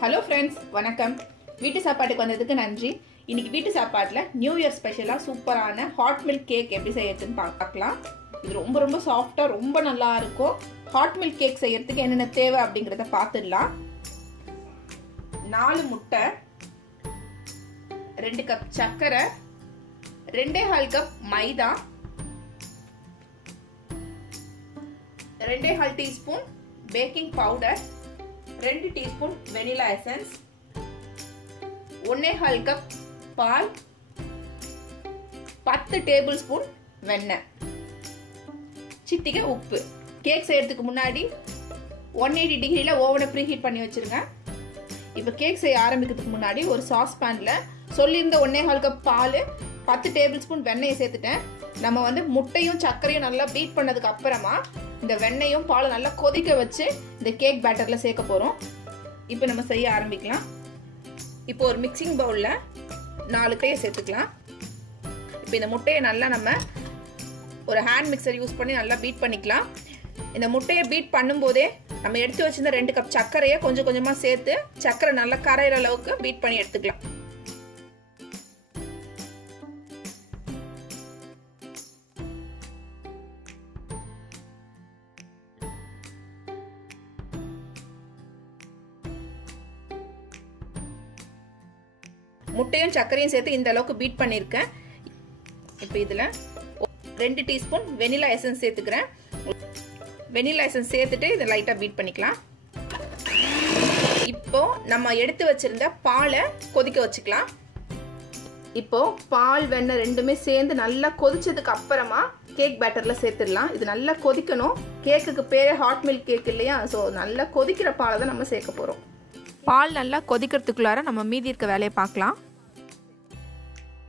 Hello friends, வணக்கம். வீட்டு சாப்பாட்டுக்கு வந்ததுக்கு நன்றி. இன்னைக்கு வீட்டு சாப்பாட்டில் நியூ இயர் ஸ்பெஷலாக சூப்பரான ஹாட் மில்க் கேக் எப்படி செய்யறதுன்னு பார்க்கலாம். இது ரொம்ப ரொம்ப சாஃப்டாக ரொம்ப நல்லா இருக்கும். ஹாட் மில்க் கேக் செய்யறதுக்கு என்னென்ன தேவை அப்படிங்கிறத பார்த்துடலாம். 4 முட்டை, 2 கப் சர்க்கரை, 2.5 கப் மைதா, 2.5 teaspoon baking powder, 2 teaspoon vanilla essence, 1.5 cup பால், 10 டேபிள் ஸ்பூன் வெண்ணெய், சிட்டிகை உப்பு. கேக் செய்யறதுக்கு முன்னாடி 180 டிகிரில ஓவனை ப்ரீஹீட் பண்ணி வச்சிருங்க. இப்போ கேக் செய்ய ஆரம்பிக்கிறதுக்கு முன்னாடி ஒரு சாஸ் பேன்ல சொல்லியிருந்த 1.5 கப் பால், 10 டேபிள் ஸ்பூன் வெண்ணெயை சேர்த்துட்டேன். நம்ம முட்டையும் சர்க்கரையும் நல்லா பீட் பண்ணதுக்கு அப்புறமா இந்த வெண்ணெயும் பாலும் நல்லா கொதிக்க வச்சு இந்த கேக் பேட்டர்ல சேர்க்க போறோம். இப்போ நம்ம செய்ய ஆரம்பிக்கலாம். இப்போ ஒரு மிக்சிங் பவுல்ல 4 முட்டையை சேர்த்துக்கலாம். இப்போ இந்த முட்டையை நல்லா நம்ம ஒரு ஹேண்ட் மிக்சர் யூஸ் பண்ணி நல்லா பீட் பண்ணிக்கலாம். இந்த முட்டையை பீட் பண்ணும்போதே நம்ம எடுத்து வச்சிருந்த 2 கப் சர்க்கரையை கொஞ்சம் கொஞ்சமா சேர்த்து சர்க்கரை நல்லா கரையிற அளவுக்கு பீட் பண்ணி எடுத்துக்கலாம். முட்டையும் சர்க்கரையும் சேர்த்து இந்த அளவுக்கு பீட் பண்ணிருக்கேன். இப்போ இதுல 2 டீஸ்பூன் வெனிலா எசன்ஸ் சேர்த்துக்கிறேன். வெனிலா எசன்ஸ் சேர்த்துட்டு இதை லைட்டா பீட் பண்ணிக்கலாம். இப்போ நம்ம எடுத்து வச்சிருந்த பாலை கொதிக்க வச்சுக்கலாம். இப்போ பால் வெண்ணெய் ரெண்டுமே சேர்ந்து நல்லா கொதிச்சதுக்கு அப்புறமா கேக் பேட்டர்ல சேர்த்துடலாம். இது நல்லா கொதிக்கணும். கேக்குக்கு பேரே ஹாட் மில்க் கேக் இல்லையா, ஸோ நல்லா கொதிக்கிற பாலை தான் நம்ம சேர்க்க போறோம். பால் நல்லா கொதிக்கிறதுக்குள்ளார நம்ம மீதி இருக்க வேலையை பார்க்கலாம்.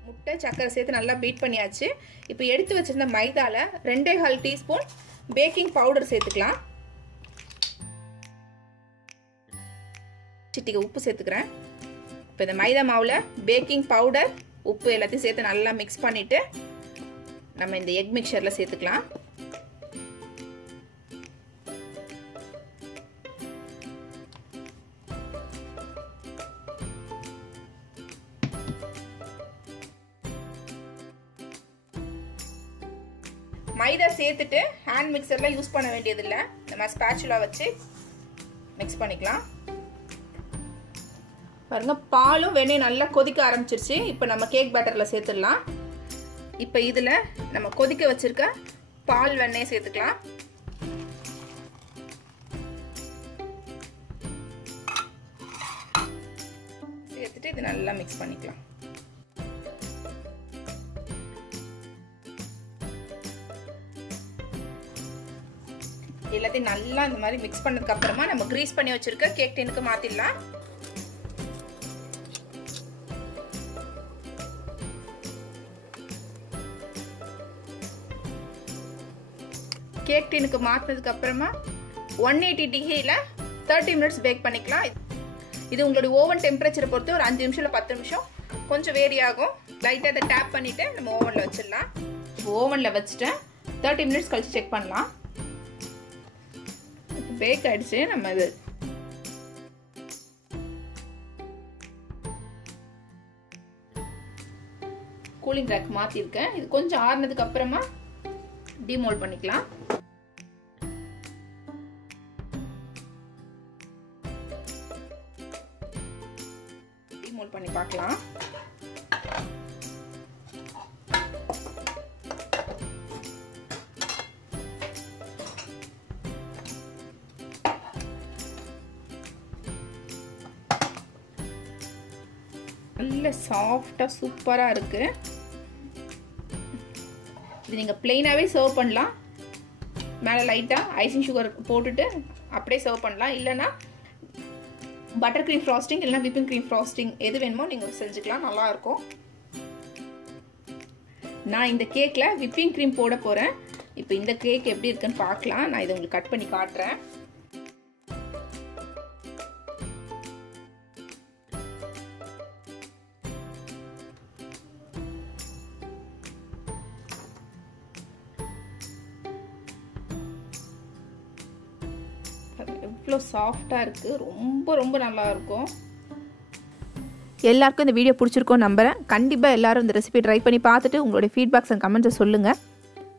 முட்டை சர்க்கரை சேர்த்து நல்லா பீட் பண்ணியாச்சு. இப்போ எடுத்து வச்சிருந்த மைதால 2.5 டீஸ்பூன் பேக்கிங் பவுடர் சேர்த்துக்கலாம். சிட்டிகை உப்பு சேர்த்துக்கிறேன். இப்போ இந்த மைதா மாவுல பேக்கிங் பவுடர், உப்பு எல்லாத்தையும் சேர்த்து நல்லா மிக்ஸ் பண்ணிட்டு நம்ம இந்த எக் மிக்சர்ல சேர்த்துக்கலாம். மைதா சேர்த்துட்டு ஹேண்ட் மிக்சர்ல யூஸ் பண்ண வேண்டியது இல்லை, நம்ம ஸ்பாச்சுலா வச்சு மிக்ஸ் பண்ணிக்கலாம். பாருங்க, பாலும் வெண்ணெய் நல்லா கொதிக்க ஆரம்பிச்சிருச்சு. இப்போ நம்ம கேக் பேட்டர்ல சேர்த்துடலாம். இப்போ இதுல நம்ம கொதிக்க வச்சிருக்க பால் வெண்ணெய் சேர்த்துக்கலாம். சேர்த்துட்டு இது நல்லா மிக்ஸ் பண்ணிக்கலாம். எல்லாத்தையும் நல்லா இந்த மாதிரி மிக்ஸ் பண்ணதுக்கு அப்புறமா நம்ம கிரீஸ் பண்ணி வச்சிருக்க கேக் டின்னுக்கு மாத்திடலாம். கேக் டின்னுக்கு மாத்தினதுக்கு அப்புறமா 180 டிகிரில 30 மினிட்ஸ் பேக் பண்ணிக்கலாம். இது உங்களுடைய ஓவன் டெம்பரேச்சரை பொறுத்து ஒரு 5 நிமிஷம் 10 நிமிஷம் கொஞ்சம் வேரி ஆகும். லைட்டா அதை டேப் பண்ணிட்டு நம்ம ஓவன்ல வச்சிடலாம். ஓவன்ல வச்சுட்டேன். 30 மினிட்ஸ் கழிச்சு செக் பண்ணலாம். பேக் ஆயிடுச்சு. நம்ம இது கூலிங் ரேக் மாத்திருக்கேன். இது கொஞ்சம் ஆறுனதுக்கு அப்புறமா டிமோல்ட் பண்ணிக்கலாம். டிமோல்ட் பண்ணி பார்க்கலாம். நல்ல சாஃப்டா சூப்பரா இருக்கு. இது நீங்க பிளெயினாவே சர்வ் பண்ணலாம். மேல லைட்டா ஐசிங் சுகர் போட்டுட்டு அப்படியே சர்வ் பண்ணலாம். இல்லனா பட்டர் கிரீம் ஃப்ராஸ்டிங் இல்லனா விப்பிங் கிரீம் ஃப்ராஸ்டிங் எது வேணுமோ நீங்க செஞ்சுக்கலாம். நல்லா இருக்கும். நான் இந்த கேக்ல விப்பிங் கிரீம் போட போறேன். இப்போ இந்த கேக் எப்படி இருக்குன்னு பார்க்கலாம். நான் இதை உங்களுக்கு கட் பண்ணி காட்டுறேன். எவ்வளோ சாஃப்டாக இருக்குது. ரொம்ப ரொம்ப நல்லாயிருக்கும். எல்லாருக்கும் இந்த வீடியோ பிடிச்சிருக்கோன்னு நம்புகிறேன். கண்டிப்பாக எல்லோரும் இந்த ரெசிபி ட்ரை பண்ணி பார்த்துட்டு உங்களுடைய ஃபீட்பேக்ஸ் அண்ட் கமெண்ட்ஸை சொல்லுங்கள்.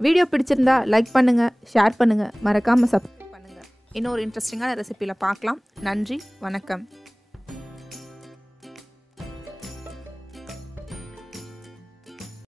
வீடியோ பிடிச்சிருந்தா லைக் பண்ணுங்கள், ஷேர் பண்ணுங்கள், மறக்காமல் சப்ஸ்கிரைப் பண்ணுங்கள். இன்னொரு இன்ட்ரெஸ்டிங்கான ரெசிபியில் பார்க்கலாம். நன்றி, வணக்கம்.